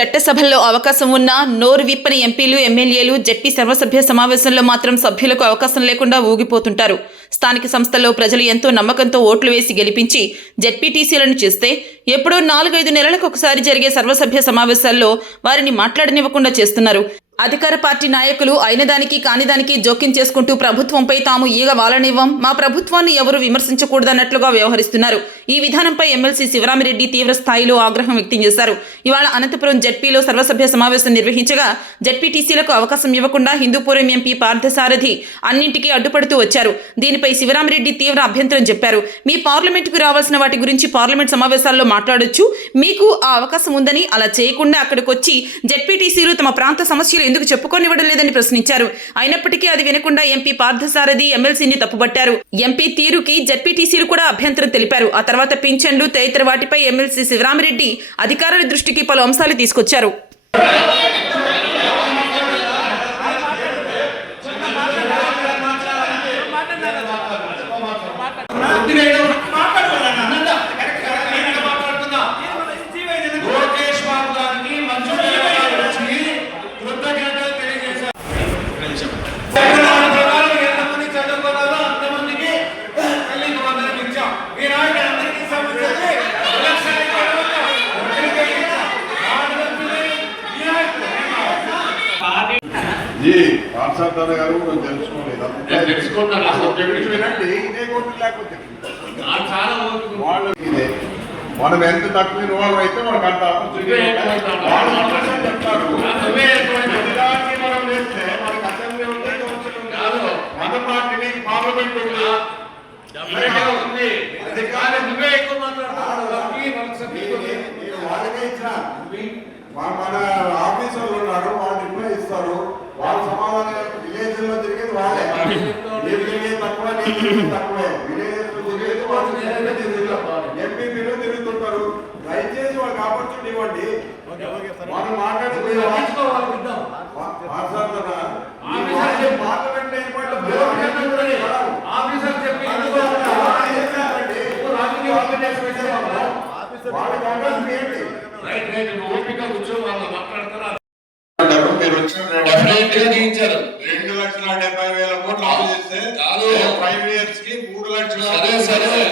చట్టసభల్లో అవకాశం ఉన్నా నోరు విప్పని ఎంపీలు ఎమ్మెల్యేలు జెడ్పీ సర్వసభ్య సమావేశంలో మాత్రం సభ్యులకు అవకాశం లేకుండా ఊగిపోతుంటారు. స్థానిక సంస్థల్లో ప్రజలు ఎంతో నమ్మకంతో ఓట్లు వేసి గెలిపించి జెడ్పీటీసీలను చేస్తే ఎప్పుడో 4-5 నెలలకు ఒకసారి జరిగే సర్వసభ్య సమావేశాల్లో వారిని మాట్లాడనివ్వకుండా చేస్తున్నారు. అధికార పార్టీ నాయకులు అయిన దానికి కాని దానికి జోక్యం చేసుకుంటూ ప్రభుత్వంపై తాము ఈగ వాలనివ్వం, మా ప్రభుత్వాన్ని ఎవరు విమర్శించకూడదన్నట్లుగా వ్యవహరిస్తున్నారు. ఈ విధానంపై ఎమ్మెల్సీ శివరామిరెడ్డి తీవ్ర స్థాయిలో ఆగ్రహం వ్యక్తం చేశారు. ఇవాళ అనంతపురం జెడ్పీలో సర్వసభ్య సమావేశం నిర్వహించగా జెడ్పీటీసీలకు అవకాశం ఇవ్వకుండా హిందూపురం ఎంపీ పార్థసారథి అన్నింటికీ అడ్డుపడుతూ వచ్చారు. దీనిపై శివరామిరెడ్డి తీవ్ర అభ్యంతరం చెప్పారు. మీ పార్లమెంటుకు రావాల్సిన వాటి గురించి పార్లమెంట్ సమావేశాల్లో మాట్లాడొచ్చు, మీకు ఆ అవకాశం ఉందని అలా చేయకుండా అక్కడికి వచ్చి జెడ్పీటీసీలు తమ ప్రాంత సమస్యలు ఎందుకు చెప్పుకోనివ్వడం లేదని ప్రశ్నించారు. అయినప్పటికీ అది వినకుండా ఎంపీ పార్థసారథి ఎమ్మెల్సీని తప్పుపట్టారు. ఎంపీ తీరుకి జెడ్పీటీసీలు కూడా అభ్యంతరం తెలిపారు. ఆ తర్వాత పింఛన్లు తదితర వాటిపై ఎమ్మెల్సీ శివరామిరెడ్డి అధికారుల దృష్టికి పలు అంశాలు తీసుకొచ్చారు. గారు తెలుసుకోలేదు మనం ఎంత తక్కువ ఇన్వాల్వ్ అయితే మనకు అంత చెప్తారు. మనం చేస్తే మనకు అసెంబ్లీ ఉంటే మన పార్టీని పార్లమెంట్ వాళ్ళకే ఇచ్చిన మన ఆఫీసర్లు ఉన్నారు, వాళ్ళు ఇంట్లో ఇస్తారు, వాళ్ళ సమాధానం విలేజ్ లో తిరిగేది వాళ్ళే. తిరిగేది తక్కువ, తక్కువే విలేజెస్ లో తిరిగేది వాళ్ళు. ఎంపీపీలు తిరుగుతుంటారు. దయచేసి వాళ్ళకి ఆపర్చునిటీ ఇవ్వండి. వాళ్ళు మాట్లాడుకునే పార్లమెంట్ మీరు వచ్చిన 2,70,000 కోట్లు ఆఫ్ చేస్తే 5 years కి 3 లక్షల తీసుకున్నారు.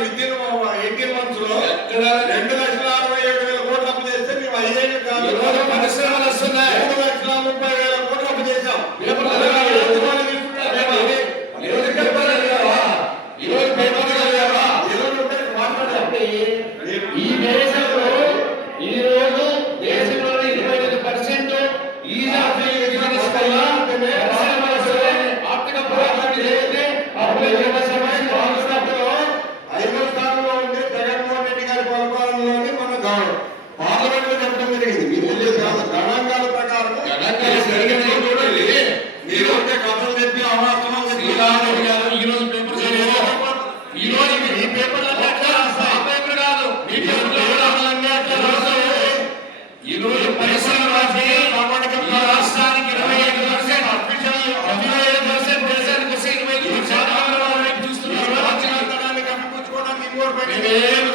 విద్యుత్ 18 months లో 2,67,000 కోట్లు అప్పు చేస్తే మేము 5 కాదు పరిశ్రమలు వస్తున్నాయి. 3,30,000 కోట్లు అప్పు చేశాం.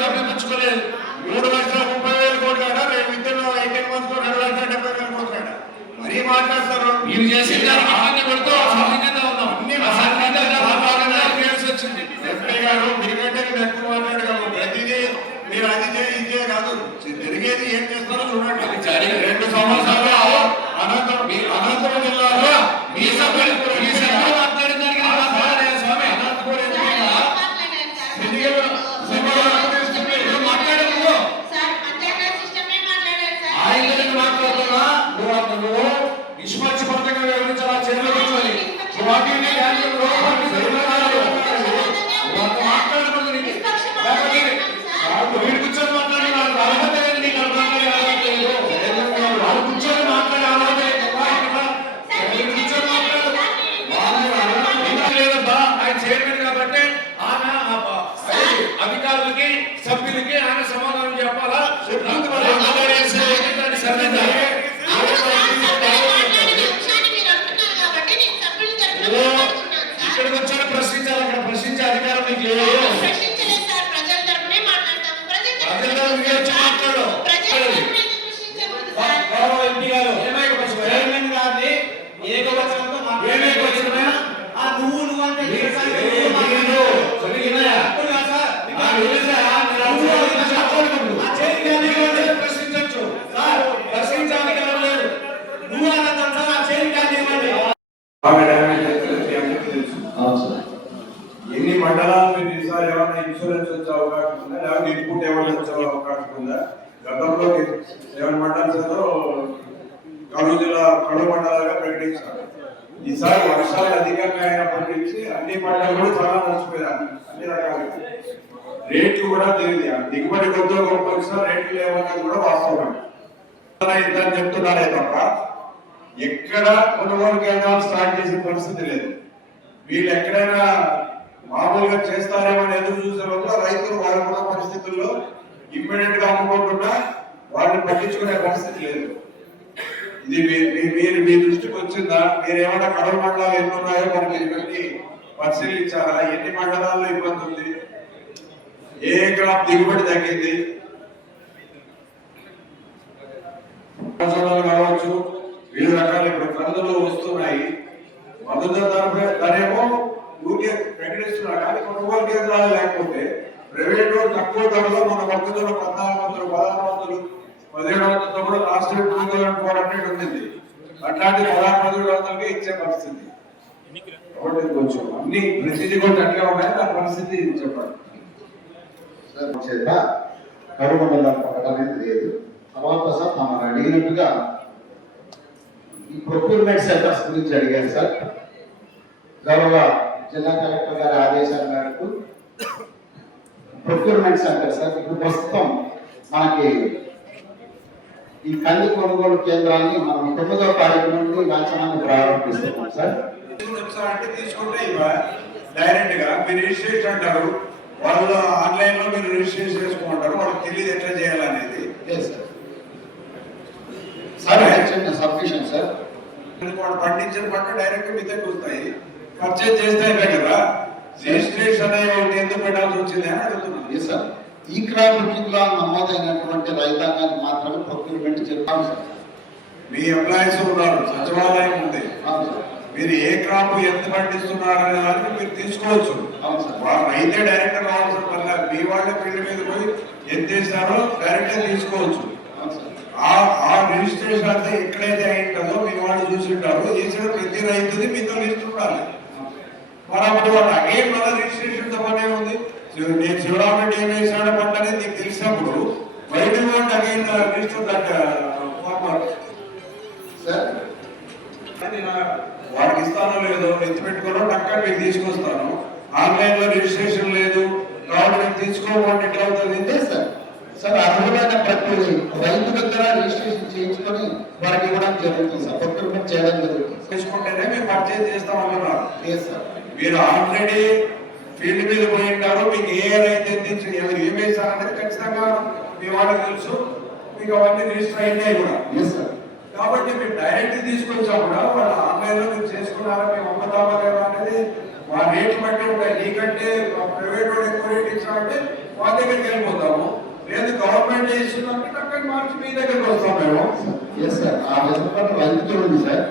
కప్పించుకోలేదు. 3,30,000 కోట్లు కాడ రేపు విద్యలో 18 months లో 2,70,000 కోట్లు కాడ మరీ మాట్లాడతారు. మీరు చేసే ఎస్పీ గారు మీకంటే ఎక్కువ మాట్లాడగలరు. ప్రతిదీ మీరు అది చేయి ఇదే కాదు, జరిగేది ఏం చేస్తారో చూడండి. 2 సంవత్సరాలు అనంతపురం జిల్లాలో మీ సభ్యులు నిష్పక్ష పథకంగా వివరించాలా చర్యలు కూర్చొని మాట్లాడకూడదు. వీడు కూర్చొని మాట్లాడి వాళ్ళ అర్హత లేదు. నీకు అర్థం కూర్చొని బాగా డ్యామేజ్ అయితే మీ అందరికీ తెలుసు. అవును సార్. ఎన్ని మండలాలు మీరు ఈసారి ఏమైనా ఇన్సూరెన్స్ వచ్చే అవకాశం ఉందా, లేకపోతే ఇన్పుట్ ఏమైనా వచ్చే అవకాశం ఉందా? గతంలో 7 మండలాలతో కడూరు జిల్లా కడూరు మండలాలుగా ప్రకటించారు. ఈసారి వర్షాలు అధికంగా అయినప్పటి నుంచి అన్ని పంటలు కూడా చాలా నష్టపోయారు. అన్ని రకాలుగా రేట్లు కూడా దిగుబడి కొద్దిగా గొప్ప వచ్చినా రేట్లు లేవన్నది కూడా వాస్తవం. ఇద్దని చెప్తున్నారే తప్ప ఎక్కడ కొనుగోలు కేంద్రాలు స్టార్ట్ చేసిన పరిస్థితి లేదు. వీళ్ళు ఎక్కడైనా మామూలుగా చేస్తారేమో అని ఎదురు చూసే రోజు రైతులు వాళ్ళకున్న పరిస్థితుల్లో ఇమ్మీడియట్ గా అమ్ముకోకుండా వాళ్ళని పట్టించుకునే పరిస్థితి లేదు. ఇది మీరు మీ దృష్టికి వచ్చిందా? మీరు ఏమైనా కడవ మండలాలు ఎన్ని ఉన్నాయో మనకి ఇవన్నీ పరిశీలించారా? ఎన్ని మండలాల్లో ఇబ్బంది ఉంది? ఏ క్రాప్ దిగుబడి తగ్గింది? కావచ్చు, వివిధ రకాల ఇప్పుడు కందులు వస్తున్నాయి. మద్దతు ధరేమో ఊరికే ప్రకటిస్తున్నారు, కానీ కొనుగోలు కేంద్రాలు లేకపోతే ప్రైవేట్ తక్కువ ధరలో మన మద్దతులు 1400, 1600, 1700 కూడా లాస్ట్ 2400 ఉంది. అట్లాంటి 1600 ఇచ్చే పరిస్థితి. కాబట్టి కొంచెం అన్ని ప్రతిదీ కూడా అట్లా ఉన్నాయి. ఆ పరిస్థితి చెప్పండి. కరువు మండలం పక్కన లేదు. తర్వాత సార్ మనం అడిగినట్టుగా ఈ ప్రొక్యూర్మెంట్ సెంటర్స్ గురించి అడిగారు సార్. గౌరవ జిల్లా కలెక్టర్ గారి ఆదేశాల మేరకు ప్రొక్యూర్మెంట్ సెంటర్ సార్ ఇప్పుడు ప్రస్తుతం మనకి ఈ కంది కొనుగోలు కేంద్రాన్ని మనం 9వ తారీఖు నుండి లాంఛనాన్ని ప్రారంభిస్తున్నాం సార్. తీసుకుంటే డైరెక్ట్ గా మీరు రిజిస్ట్రేషన్ అంటారు, వాళ్ళు ఆన్లైన్ లో మీరు రిజిస్ట్రేషన్ చేసుకోమంటారు, వాళ్ళకి తెలియదు ఎట్లా చేయాలనేది. సార్ సబ్మిషన్ సార్ వాళ్ళు పండించిన పంట డైరెక్ట్ మీ దగ్గర వస్తాయి, పర్చేజ్ చేస్తే కదా. రిజిస్ట్రేషన్ అనేది ఎందుకు పెట్టాల్సి వచ్చింది అని అడుగుతున్నాను. సార్ ఈ క్రాప్ బుకింగ్ లో నమోదైనటువంటి రైతాంగానికి మాత్రమే ప్రొక్యూర్మెంట్ చెప్తాము సార్. మీ ఎంప్లాయీస్ ఉన్నారు, సచివాలయం ఉంది, మీరు ఏ క్రాప్ ఎంత పండిస్తున్నారు అనే దానికి మీరు తీసుకోవచ్చు. వాళ్ళు అయితే డైరెక్ట్ కావాల్సిన వల్ల మీ వాళ్ళ ఫీల్డ్ మీద పోయి ఎంత చేస్తారో డైరెక్ట్ తీసుకోవచ్చు. ఆ రిజిస్ట్రేషన్ అంతా ఎక్కడైతే అయింటుందో మీ వాళ్ళు చూసింటారు, చేసిన ప్రతి రైతుది మీతో లిస్ట్ ఉండాలి. మరి అప్పుడు వాళ్ళు అగైన్ మన రిజిస్ట్రేషన్ తో పనే ఉంది. నేను శివరామరెడ్డి ఏం వేసాడో పంట అనేది నీకు తెలిసినప్పుడు బయట వాటి అగైన్ లిస్ట్ వాడికి ఇస్తానో లేదో ఎత్తి పెట్టుకోవడం టక్క మీకు తీసుకొస్తాను. ఆన్లైన్ లో రిజిస్ట్రేషన్ లేదు కాబట్టి మీకు తీసుకోవాలంటే ఎట్లా అవుతుంది సార్. సార్ అర్హులైన ప్రతి రైతు దగ్గర రిజిస్ట్రేషన్ చేయించుకొని వారికి ఇవ్వడం జరుగుతుంది సార్. ప్రొక్యూర్మెంట్ చేయడం జరుగుతుంది. చేసుకుంటేనే మేము పర్చేజ్ చేస్తామన్నారు. సార్ మీరు ఆల్రెడీ ఫీల్డ్ మీద పోయి ఉంటారు, మీకు ఏ రైతు ఎవరు ఏం వేసారనేది ఖచ్చితంగా మీ వాళ్ళకి తెలుసు, మీకు అవన్నీ రిజిస్టర్ అయినాయి కూడా. కాబట్టి మీరు డైరెక్ట్ తీసుకొచ్చా కూడా వాళ్ళు ఆన్లైన్ లో మీరు చేసుకున్నారా, మేము అమ్ముతామా లేదా అనేది మా రేట్ బట్టి ఉంటాయి. నీకంటే ప్రైవేట్ వాడు ఎక్కువ రేట్ ఇచ్చామంటే మా దగ్గరికి వెళ్ళిపోతాము, లేదు గవర్నమెంట్ చేస్తుందంటే అక్కడ మార్చి మీ దగ్గరికి వస్తాం మేము. సార్ ఆ వెసులుబాటు రైతుకే ఉంది సార్.